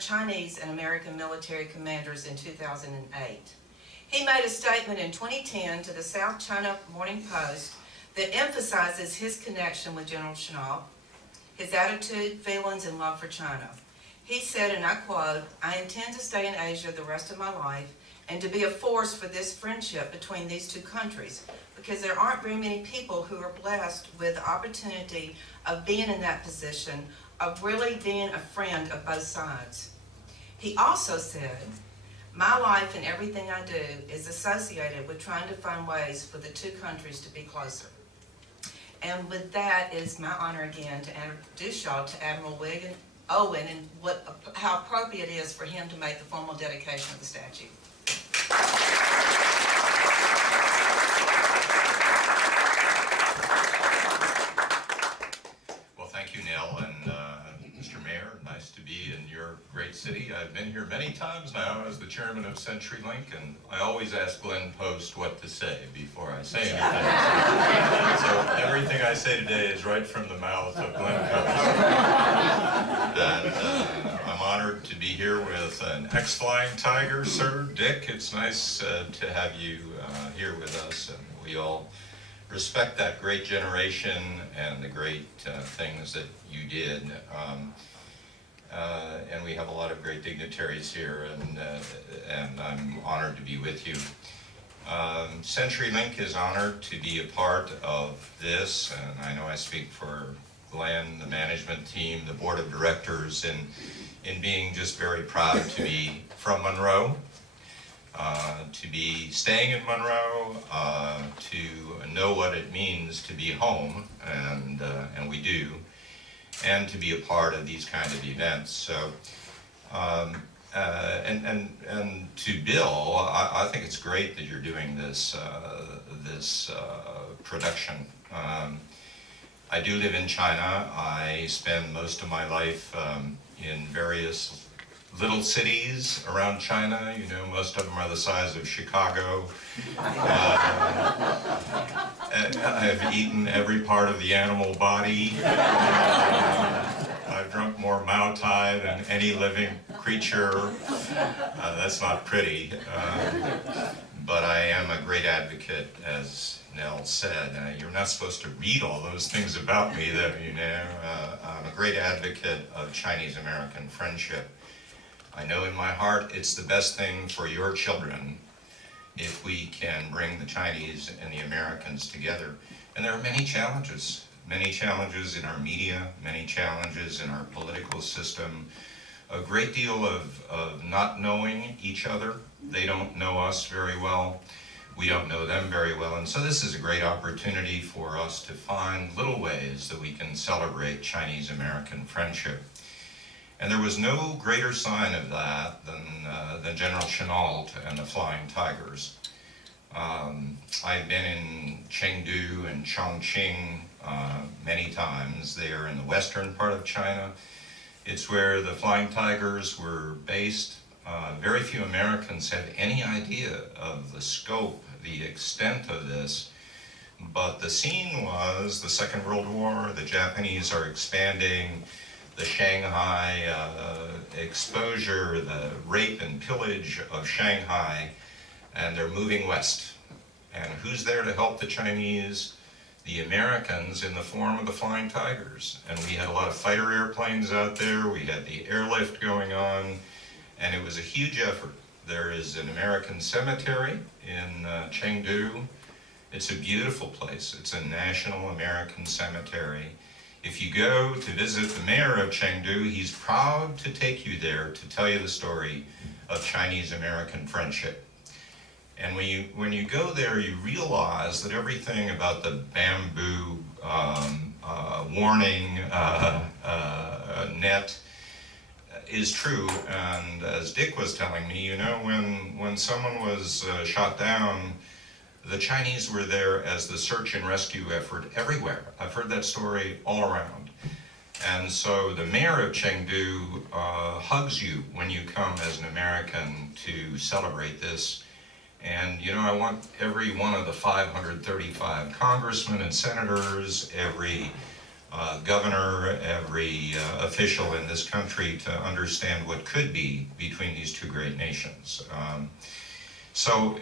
Chinese and American military commanders in 2008. He made a statement in 2010 to the South China Morning Post that emphasizes his connection with General Chennault, his attitude, feelings, and love for China. He said, and I quote, "I intend to stay in Asia the rest of my life and to be a force for this friendship between these two countries, because there aren't very many people who are blessed with the opportunity of being in that position, of really being a friend of both sides." He also said, "My life and everything I do is associated with trying to find ways for the two countries to be closer." And with that, it is my honor again to introduce y'all to Admiral Owen and how appropriate it is for him to make the formal dedication of the statue. Well, thank you, Nell, and Mr. Mayor, nice to be in your great city. I've been here many times now as the chairman of CenturyLink, and I always ask Glenn Post what to say before I say anything. So everything I say today is right from the mouth of Glenn Post. And I'm honored to be here with an ex-Flying Tiger, Sir Dick. It's nice to have you here with us, and we all respect that great generation and the great things that you did. And we have a lot of great dignitaries here, and I'm honored to be with you. CenturyLink is honored to be a part of this, and I know I speak for Glenn, the management team, the board of directors, in being just very proud to be from Monroe, to be staying in Monroe, to know what it means to be home, and we do, and to be a part of these kind of events. So, and to Bill, I think it's great that you're doing this production. I do live in China. I spend most of my life in various little cities around China. You know, most of them are the size of Chicago. I've eaten every part of the animal body. I've drunk more Mao Tai than any living creature. That's not pretty. But I am a great advocate, as Nell said. You're not supposed to read all those things about me, though, you know. I'm a great advocate of Chinese-American friendship. I know in my heart it's the best thing for your children if we can bring the Chinese and the Americans together. And there are many challenges in our media, many challenges in our political system, a great deal of not knowing each other. They don't know us very well. We don't know them very well. And so this is a great opportunity for us to find little ways that we can celebrate Chinese-American friendship. And there was no greater sign of that than General Chennault and the Flying Tigers. I've been in Chengdu and Chongqing many times. They are in the western part of China. It's where the Flying Tigers were based. Very few Americans have any idea of the scope, the extent of this. But the scene was the Second World War. The Japanese are expanding. The Shanghai exposure, the rape and pillage of Shanghai, and they're moving west. And who's there to help the Chinese? The Americans in the form of the Flying Tigers. And we had a lot of fighter airplanes out there, we had the airlift going on, and it was a huge effort. There is an American cemetery in Chengdu. It's a beautiful place. It's a national American cemetery. If you go to visit the mayor of Chengdu, he's proud to take you there to tell you the story of Chinese-American friendship. And when you go there, you realize that everything about the bamboo warning net is true. And as Dick was telling me, you know, when someone was shot down, the Chinese were there as the search and rescue effort everywhere. I've heard that story all around. And so the mayor of Chengdu hugs you when you come as an American to celebrate this. And, you know, I want every one of the 535 congressmen and senators, every governor, every official in this country to understand what could be between these two great nations. So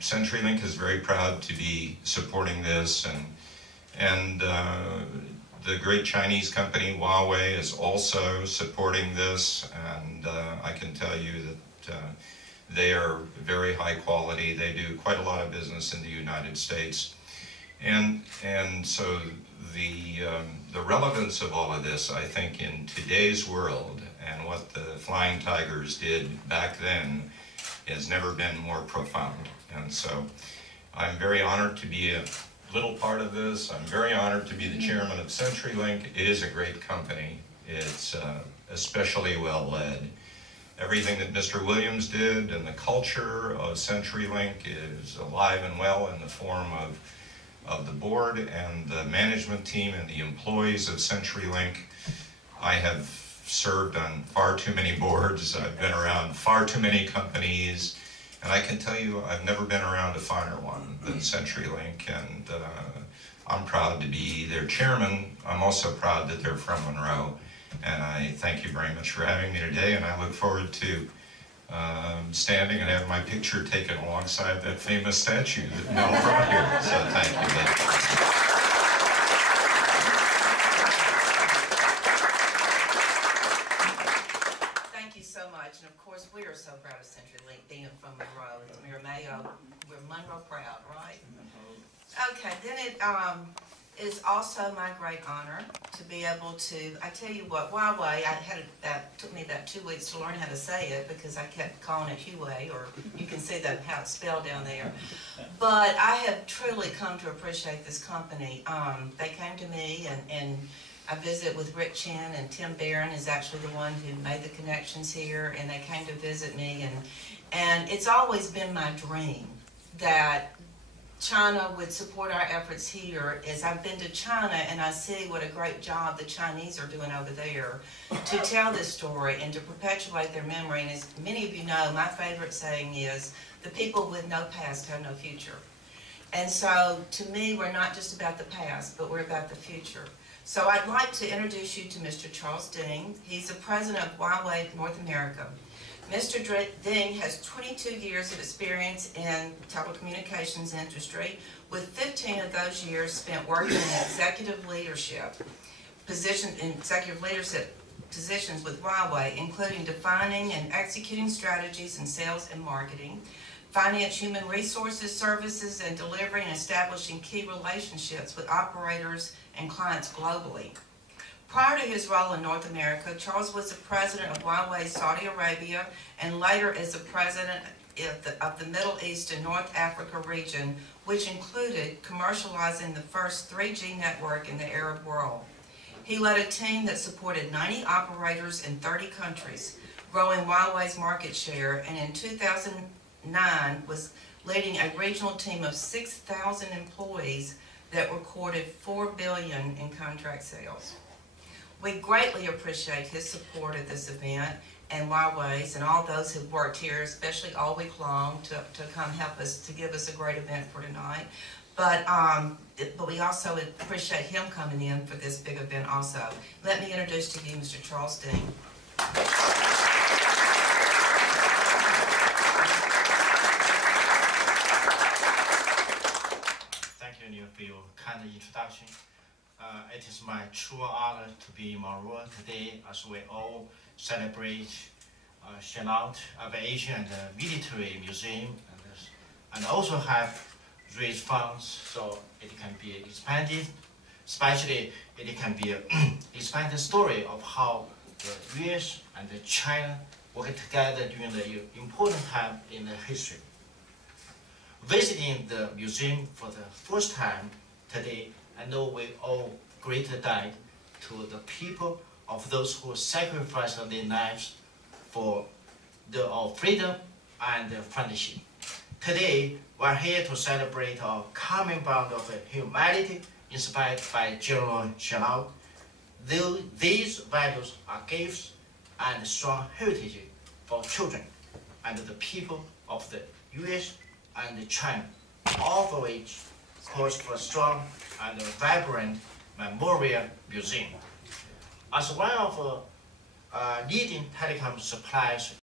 CenturyLink is very proud to be supporting this, and the great Chinese company Huawei is also supporting this, and I can tell you that they are very high quality. They do quite a lot of business in the United States, and so the relevance of all of this, I think, in today's world and what the Flying Tigers did back then has never been more profound. And so I'm very honored to be a little part of this. I'm very honored to be the chairman of CenturyLink. It is a great company. It's especially well led. Everything that Mr. Williams did and the culture of CenturyLink is alive and well in the form of the board and the management team and the employees of CenturyLink. I have served on far too many boards. I've been around far too many companies, and I can tell you I've never been around a finer one than CenturyLink, and I'm proud to be their chairman. I'm also proud that they're from Monroe, and I thank you very much for having me today, and I look forward to standing and having my picture taken alongside that famous statue that Nell brought here. So thank you. And of course, we are so proud of CenturyLink being from Monroe. We're Monroe proud, right? Okay, then it is also my great honor to be able to, I tell you what, Huawei, took me about 2 weeks to learn how to say it because I kept calling it Huawei, or you can see that how it's spelled down there. But I have truly come to appreciate this company. They came to me and I visited with Rick Chen, and Tim Barron is actually the one who made the connections here, and they came to visit me, and it's always been my dream that China would support our efforts here. As I've been to China and I see what a great job the Chinese are doing over there to tell this story and to perpetuate their memory. And as many of you know, my favorite saying is, the people with no past have no future. And so to me, we're not just about the past, but we're about the future. So I'd like to introduce you to Mr. Charles Ding. He's the president of Huawei North America. Mr. Ding has 22 years of experience in telecommunications industry, with 15 of those years spent working in executive leadership positions with Huawei, including defining and executing strategies in sales and marketing, finance, human resources, services, and delivering and establishing key relationships with operators and clients globally. Prior to his role in North America, Charles was the president of Huawei Saudi Arabia and later as the president of the Middle East and North Africa region, which included commercializing the first 3G network in the Arab world. He led a team that supported 90 operators in 30 countries, growing Huawei's market share, and in 2009 was leading a regional team of 6,000 employees that recorded $4 billion in contract sales. We greatly appreciate his support of this event and Huawei's and all those who've worked here, especially all week long, to come help us, to give us a great event for tonight. But we also appreciate him coming in for this big event also. Let me introduce to you Mr. Charles Ding. Thank you, Neil, for your kind introduction. It is my true honor to be in Monroe today as we all celebrate Chennault Aviation Military Museum and also have raised funds so it can be expanded. Especially, it can be an expanded story of how the US and China worked together during the important time in the history. Visiting the museum for the first time today, I know we owe great debt to the people of those who sacrificed their lives for our freedom and friendship. Today, we're here to celebrate our common bond of humanity inspired by General Chennault. These values are gifts and strong heritage for children and the people of the US and China, all of which calls for strong and vibrant Memorial Museum. As one of leading telecom suppliers